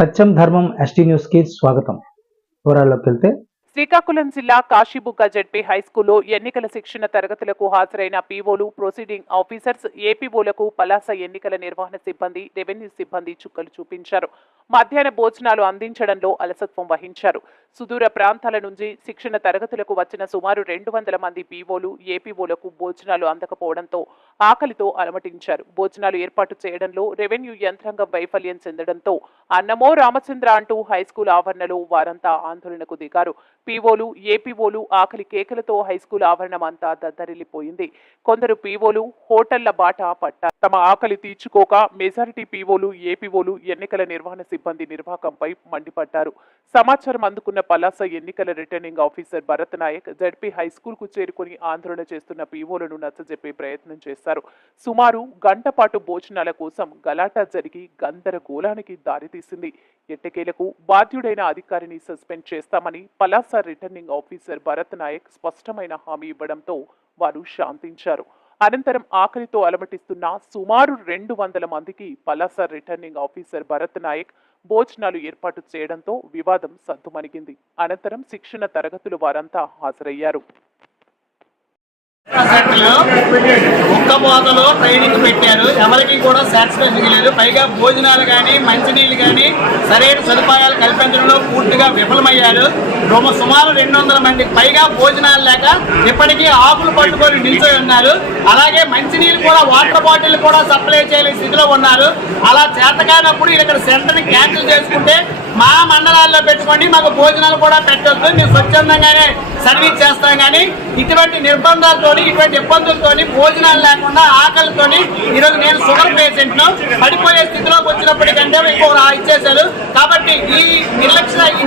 సత్యం ధర్మం ST news కి స్వాగతం. వివరాల్లోకి వెళ్తే శ్రీకాకుళం జిల్లా కాశీబుగ్గ జెడ్పీ హైస్కూల్లో ఎన్నికల శిక్షణ తరగతులకు హాజరైన పీఓలు, ప్రొసీడింగ్ ఆఫీసర్స్, ఏపీఓలకు పలాస ఎన్నికల నిర్వహణ సిబ్బంది, రెవెన్యూ సిబ్బంది చుక్కలు చూపించారు. మధ్యాహ్న భోజనాలు అందించడంలో అలసత్వం వహించారు. సుదూర ప్రాంతాల నుంచి శిక్షణ తరగతులకు వచ్చిన సుమారు 200 మంది పీఓలు, ఏపీఓలకు భోజనాలు అందకపోవడంతో ఆకలితో అలమటించారు. భోజనాలు ఏర్పాటు చేయడంలో రెవెన్యూ యంత్రాంగం వైఫల్యం చెందడంతో అన్నమో రామచంద్ర అంటూ హైస్కూల్ ఆవరణలో వారంతా ఆందోళనకు దిగారు. పీఓలు, ఏపీఓలు ఆకలి కేకలతో హైస్కూల్ ఆవరణం అంతా దద్దరిల్లిపోయింది. కొందరు పీఓలు హోటళ్ల బాట పట్టారు. తమ ఆకలి తీర్చుకోక మెజారిటీ పీఓలు, ఏపీఓలు ఎన్నికల నిర్వహణ సిబ్బంది నిర్వాహకంపై మండిపడ్డారు. సమాచారం అందుకున్న పలాస ఎన్నికల returning officer Bharat Nayak ZP high school కు చేరుకుని ఆందోళన చేస్తున్న పీఓలను నచ్చజెప్పే ప్రయత్నం చేశారు. సుమారు గంట పాటు భోజనాల కోసం గలాటా జరిగి గందరగోళానికి దారితీసింది. ఎట్టకేలకు బాధ్యుడైన అధికారిని సస్పెండ్ చేస్తామని పలాస రిటర్నింగ్ ఆఫీసర్ భరత్ నాయక్ స్పష్టమైన హామీ ఇవ్వడంతో వారు శాంతించారు. అనంతరం ఆకలితో అలమటిస్తున్న సుమారు 200 మందికి పలాస రిటర్నింగ్ ఆఫీసర్ భరత్ నాయక్ భోజనాలు ఏర్పాటు చేయడంతో వివాదం సద్దుమణిగింది. అనంతరం శిక్షణ తరగతులు వారంతా హాజరయ్యారు. ఒక్కబోతలో ట్రైనింగ్ పెట్టారు. ఎవరికి కూడా సాటిస్ఫాక్షన్ లేదు. పైగా భోజనాలు కానీ, మంచినీళ్ళు కానీ సరైన సదుపాయాలు కల్పించడంలో పూర్తిగా విఫలమయ్యారు. సుమారు 200 మందికి పైగా భోజనాలు లేక ఇప్పటికీ ఆకులు పట్టుకొని నిల్చొని ఉన్నారు. అలాగే మంచినీళ్ళు కూడా, వాటర్ బాటిల్ కూడా సప్లై చేయలేని స్థితిలో ఉన్నారు. అలా చేతకానప్పుడు ఇక్కడ సెంటర్ని క్యాన్సిల్ చేసుకుంటే మా మండలాల్లో పెట్టుకోండి, మాకు భోజనాలు కూడా పెట్టొద్దు, మేము స్వచ్ఛందంగానే సర్వీస్ చేస్తాం. కానీ ఇటువంటి నిర్బంధాలతో, ఇటువంటి ఇబ్బందులతో, భోజనాలు లేకుండా ఆకలితోని ఈరోజు నేను షుగర్ పేషెంట్ను పడిపోయే స్థితిలోకి వచ్చినప్పటికంటే ఎక్కువ ఇచ్చేశారు. కాబట్టి ఈ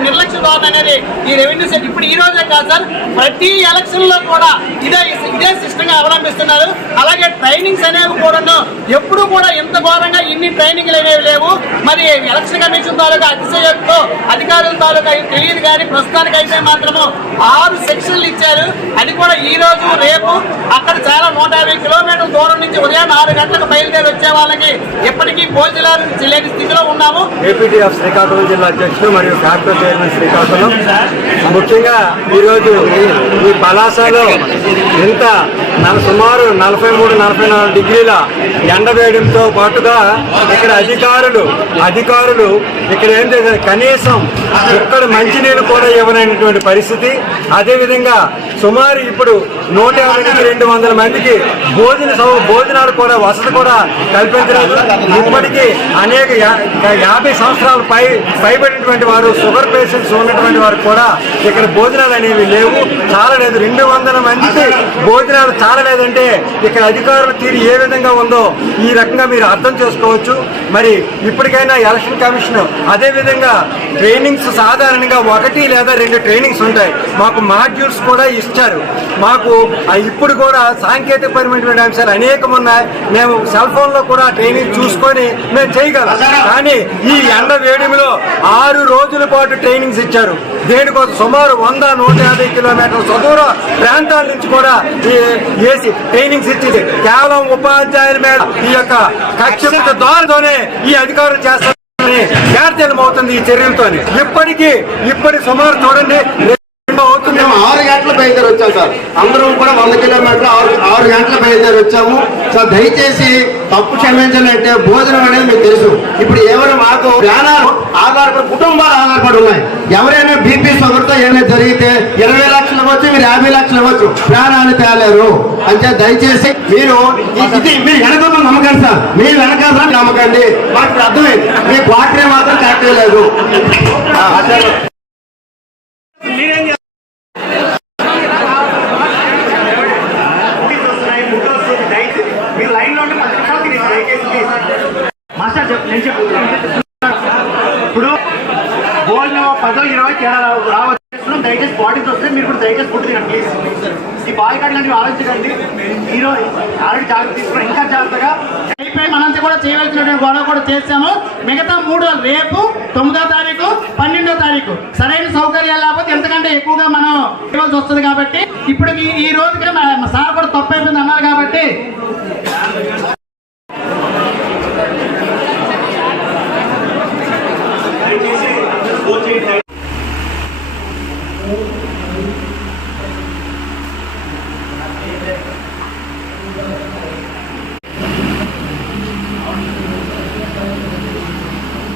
నిర్లక్ష్య ధోరణి అనేది ఈ రెవెన్యూ సెట్ ఇప్పుడు ఈ రోజే కాదు సార్, ప్రతి ఎలక్షన్ లో కూడా ఇదే సిస్టమ్ గా అవలంబిస్తున్నారు. అలాగే ట్రైనింగ్స్ అనేవి కూడా ఎప్పుడు కూడా ఇంత ఘోరంగా ఇన్ని ట్రైనింగ్లు అనేవి లేవు. మరి ఎలక్షన్ కమిషన్ తాలూకా అతిశయంతో అధికారుల తాలూకా తెలియదు. కానీ ప్రస్తుతానికి అయితే మాత్రము 6 సెక్షన్లు ఇచ్చారు. అది కూడా ఈ రోజు రేపు అక్కడ చాలా 150 కిలోమీటర్ల దూరం నుంచి ఉదయం 6 గంటలకు బయలుదేరి వచ్చే వాళ్ళకి ఎప్పటికీ భోజనాలు లేని స్థితిలో ఉన్నాము. ఏపీటీఎఫ్ శ్రీకాకుళం జిల్లా అధ్యక్షులు మరియు ఫ్యాక్టరీ చైర్మన్ శ్రీకాకుళం. ముఖ్యంగా ఈరోజు ఈ పలాసలో ఇంత సుమారు 43-44 డిగ్రీల ఎండ వేయడంతో పాటుగా ఇక్కడ అధికారులు ఇక్కడ ఏం చేశారు, కనీసం ఇక్కడ మంచినీళ్ళు కూడా ఇవ్వనటువంటి పరిస్థితి. అదేవిధంగా సుమారు ఇప్పుడు 150-200 మందికి భోజనాలు కూడా వసతి కూడా కల్పించలేదు. ఇప్పటికీ అనేక 50 సంవత్సరాలు పైబడినటువంటి వారు, షుగర్ పేషెంట్స్ ఉన్నటువంటి వారు కూడా ఇక్కడ భోజనాలు అనేవి లేవు, చాలలేదు. 200 మందికి భోజనాలు చాలలేదంటే ఇక్కడ అధికారుల తీరు ఏ విధంగా ఉందో ఈ రకంగా మీరు అర్థం చేసుకోవచ్చు. మరి ఇప్పటికైనా ఎలక్షన్ కమిషన్ అదేవిధంగా ట్రైనింగ్స్ సాధారణంగా 1 లేదా 2 ట్రైనింగ్స్ ఉంటాయి. మాకు మాడ్యూల్స్ కూడా ఇచ్చారు. మాకు ఇప్పుడు కూడా సాంకేతికపరమైనటువంటి అంశాలు అనేకం ఉన్నాయి. మేము సెల్ ఫోన్లో కూడా ట్రైనింగ్ చూసుకొని మేము చేయగలం. కానీ ఈ ఎండ వేడిమిలో 6 రోజుల పాటు ట్రైనింగ్స్ ఇచ్చారు. దేనికోసం సుమారు 100-150 కిలోమీటర్ల సుదూర ప్రాంతాల నుంచి కూడా ఏసీ ట్రైనింగ్స్ ఇచ్చింది. కేవలం ఉపాధ్యాయుల మీద ఈ యొక్క కక్షిత దారితోనే ఈ అధికారులు చేస్తారని అవుతుంది ఈ చర్యలతో. ఇప్పటి సుమారు చూడండి అవుతుంది. 6 గంటల బయలుదేరి వచ్చాం సార్. అందరూ కూడా 100 కిలోమీటర్లు 6 గంటల బయలుదేరి వచ్చాము సార్. దయచేసి తప్పు క్షమించాలంటే భోజనం అనేది మీకు తెలుసు. ఇప్పుడు ఎవరు మాకు ప్రాణాలు ఆధారపడి, కుటుంబాలు ఆధారపడి ఉన్నాయి. ఎవరైనా బీపీ షుగర్తో ఏమైనా జరిగితే 20 లక్షలు ఇవ్వచ్చు, మీరు 50 లక్షలు ఇవ్వచ్చు, ప్రాణాలు తేలేరు. అంటే దయచేసి మీరు వెనక నమ్మకండి సార్, మీరు వెనకాల నమ్మకండి. మాకు అర్థమైంది, మీ క్వార్టరే మాత్రం కరెక్ట్ లేదు. ఇప్పుడు భోజనం 10-20 రావచ్చు. దయచేసి బాడీస్ వస్తే మీరు కూడా దయచేసి ఫుడ్ తినండి ప్లీజ్. ఈ బాయ్కాట్ లాంటివి ఆలోచించకండి. ఈరోజు ఆల్రెడీ జాగ్రత్త తీసుకున్నాం, ఇంకా జాగ్రత్తగా అయిపోయి మనంతా కూడా చేయవలసిన గొడవ కూడా చేసాము. మిగతా 3 రేపు 9వ తారీఖు 12వ తారీఖు సరైన సౌకర్యాలు లేకపోతే ఎంతకంటే ఎక్కువగా మనం ఇవ్వాల్సి వస్తుంది. కాబట్టి ఇప్పుడు ఈ రోజుకి సార్ కూడా తప్పు అయిపోయింది అన్నారు. కాబట్టి